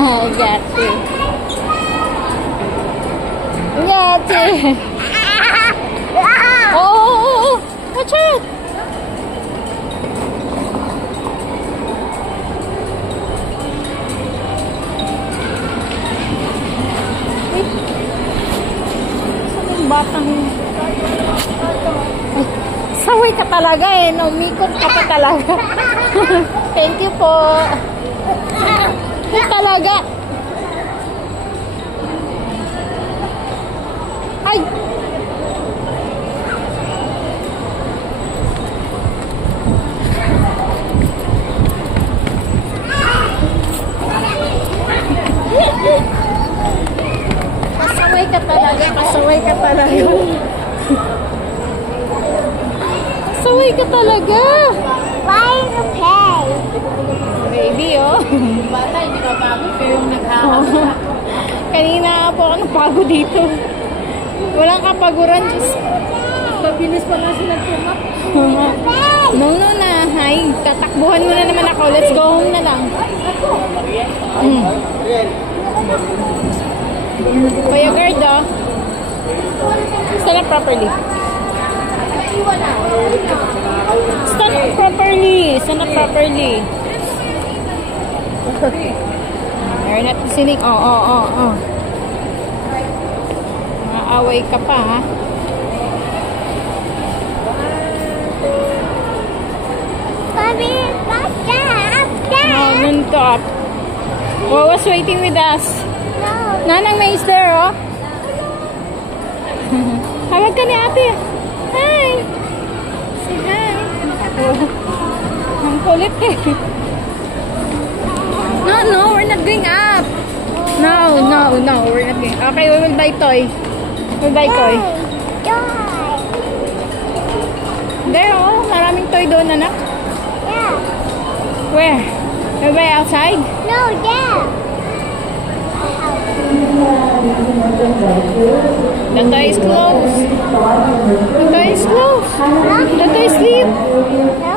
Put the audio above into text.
Got you. Got you. Oh, watch out. Batang saway ka talaga eh, umikot ka pa talaga. Thank you po. Ito talaga. Ay, kasaway ka talaga, kasaway ka talaga. Kasaway ka talaga. Why you pay? Baby, oh. Bata, hindi ka pagod kayo yung naghahanap. Kanina po ako napagod dito. Walang kapaguran, Diyos. Pabilis pa nga sila tumak. No, na. Ay, tatakbuhan mo na naman ako. Let's go home na lang. Kuya guard, oh. Stand up properly. Stand up properly. Stand up properly. You're not listening. Oh. Maaway ka pa, ha? Mommy, up there. No, don't stop. What was waiting with us? No. Nanang may is there, oh. Hawag ka ni ate. Hi. Say hi. Ang kulit eh. No, we're not going up. No, we're not going. Okay, we will buy toy. We'll buy toy. Joy. There, oh. Maraming toy doon, anak. Yeah. Where? We'll buy outside? No, yeah. The toy is closed. The toy is closed. The toy is asleep. No.